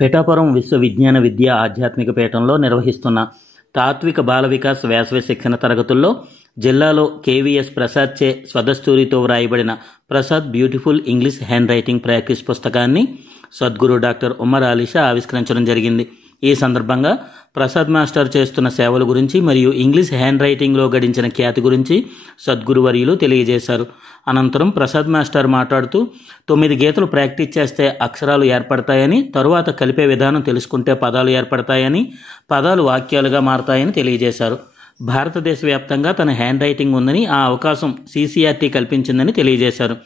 పిఠాపురం విశ్వవిజ్ఞాన విద్యా ఆధ్యాత్మిక పీఠంలో నిర్వహిస్తున్న తాత్విక బాల వికాస్ వేసవి శిక్షణ తరగతుల్లో జిల్లాలో కేవీఎస్ ప్రసాద్ చే స్వదస్తూరితో వ్రాయబడిన Prasad beautiful English hand writing practice పుస్తకాన్ని సద్గురు డాక్టర్ ఉమర్ అలీషా ఆవిష్కరించడం జరిగింది. ఈ సందర్భంగా ప్రసాద్ మాస్టర్ చేస్తున్న సేవల గురించి మరియు ఇంగ్లీష్ హ్యాండ్ రైటింగ్లో గడించిన ఖ్యాతి గురించి సద్గురువర్యులు తెలియజేశారు. అనంతరం ప్రసాద్ మాస్టర్ మాట్లాడుతూ 9 గీతలు ప్రాక్టీస్ చేస్తే అక్షరాలు ఏర్పడతాయని, తరువాత కలిపే విధానం తెలుసుకుంటే పదాలు ఏర్పడతాయని, పదాలు వాక్యాలుగా మారతాయని తెలియజేశారు. భారతదేశ వ్యాప్తంగా తన హ్యాండ్ రైటింగ్ ఉందని, ఆ అవకాశం సీసీఆర్టీ కల్పించిందని తెలియజేశారు.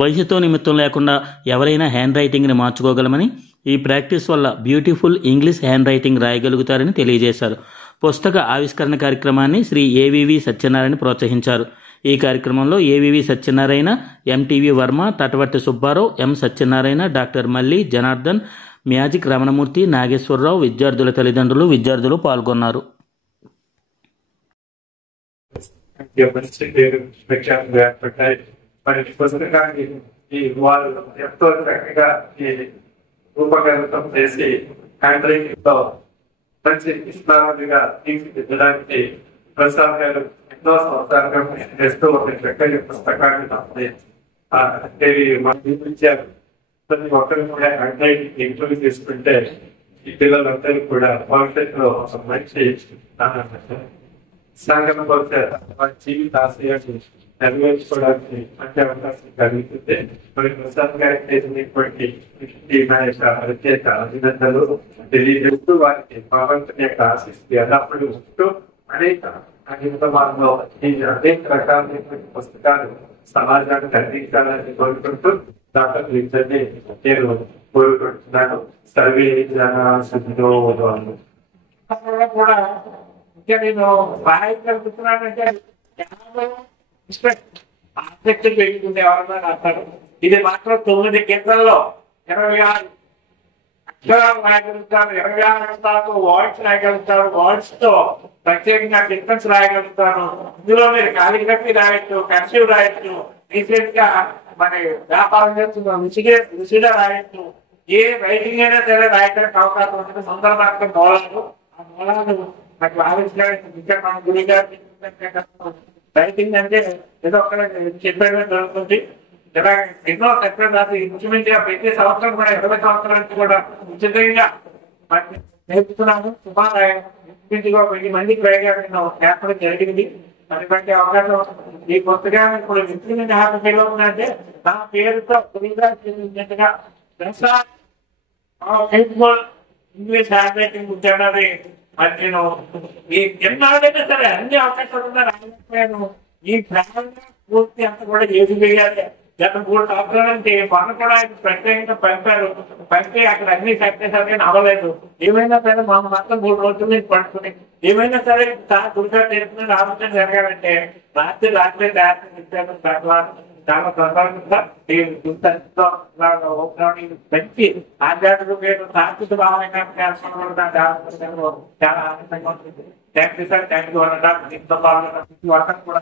వయసుతో నిమిత్తం లేకుండా ఎవరైనా హ్యాండ్ రైటింగ్ని మార్చుకోగలమని, ఈ ప్రాక్టీస్ వల్ల బ్యూటిఫుల్ ఇంగ్లీష్ హ్యాండ్ రైటింగ్ రాయగలుగుతారని తెలియజేశారు. పుస్తక ఆవిష్కరణ కార్యక్రమాన్ని శ్రీ ఏవివి సత్యనారాయణ ప్రోత్సహించారు. ఈ కార్యక్రమంలో ఏవివి సత్యనారాయణ, ఎంటీవీ వర్మ, తటవర్తి సుబ్బారావు, ఎం సత్యనారాయణ, డాక్టర్ మల్లి, జనార్దన్, మ్యాజిక్ రమణమూర్తి, నాగేశ్వరరావు, విద్యార్థుల తల్లిదండ్రులు, విద్యార్థులు పాల్గొన్నారు. రూపకల్పన చేసి హ్యాండ్ రైటింగ్ లో మంచి ఇస్లామిగా తీర్చిదిద్దడానికి ప్రసాద్ గారు ఎన్నో సంవత్సరాలుగా కృషి చేస్తూ ఒక చక్కని పుస్తకాన్ని నిర్మించారు. ప్రతి ఒక్కరు కూడా హ్యాండ్ రైటింగ్ ఇంప్రూవ్ చేసుకుంటే ఈ పిల్లలందరూ కూడా భవిష్యత్తులో ఒక మంచి సంఘటన వారి జీవిత ఆశయాన్ని నెరవేర్చుకోవడానికి మంచి అవకాశం కలుగుతుంది. మరి ప్రసాద్ గారికి చేసినటువంటి ప్రత్యేక అభినందనలు తెలియజేస్తూ వారికి భగవంతుని యొక్క ఆశిస్తూ ఎల్లప్పుడూ ఉంటూ అనేక రకాలైనటువంటి పుస్తకాలు సమాజానికి అందించాలని కోరుకుంటూ డాక్టర్ ఇద్దరిని నేను కోరుకుంటున్నాను. సర్వే కూడా ఇంకా నేను రాయగలుగుతున్నానంటే ఆసక్తి పెరుగుతుంది. ఎవరన్నా రాస్తారు. ఇది మాత్రం 9 గంటల్లో 26 అక్షరాలు రాయగలుగుతారు, 26 అక్షరాలతో వర్డ్స్ రాయగలుగుతారు, వర్డ్స్ తో ప్రత్యేకంగా సెంటెన్స్ రాయగలుగుతారు. ఇందులో మీరు కాలిగ్రఫీ రాయొచ్చు, కర్సివ్ రాయొచ్చు, రీసెంట్ గా మరి వ్యాపారం చేస్తున్న రుచిగా రాయొచ్చు. ఏ రైటింగ్ అయినా సరే రాయడానికి అవకాశం ఉంటుంది. సుందర మార్గం మూలాలు, ఆ మూలాలు నాకు ఆవిష్కరించిన గురి గారి రైటింగ్ అంటే ఏదో ఒక్కడ చెప్పేది జరుగుతుంది. ఇలా ఎన్నో సెక్టర్ రాసి ఇంచుమించుగా ప్రతి సంవత్సరం కూడా 20 సంవత్సరానికి కూడా ఉచితంగా నేర్పుతున్నాము. సుమారు ఇంచుమించుగా 1000 మందికి పైగా నేర్పడం జరిగింది. అటువంటి అవకాశం ఈ పుస్తకాన్ని ఇప్పుడు ఇంచుమించు హ్యాపీ అవుతుందంటే నా పేరుతో గురిగా ఇంగ్లీష్ హ్యాండ్ రైటింగ్ ఉద్యోగాన్ని మరి నేను ఈ ఎన్నాళ్ళైనా సరే అన్ని అవకాశాలు రాయలేకపోయాను. ఈ ప్రారంభంగా పూర్తి అంతా కూడా ఏది చేయాలి. గత 3 సంవత్సరాలంటే మన కూడా ఆయన ప్రత్యేకంగా పంపారు. పంపి అక్కడ అన్ని సక్సెస్ అని అవ్వలేదు. ఏమైనా సరే మా మాత్రం 3 రోజుల నుంచి పడుతుంది. ఏమైనా సరే గురిగా నేర్చుకుని ఆలోచన జరగాలంటే రాత్రి చాలా ప్రధానంగా మంచి ఆధ్యాత్మిక సాంస్కృతిక భావన చాలా ఆనందంగా ఉంటుంది. Thank you sir. Thank you కూడా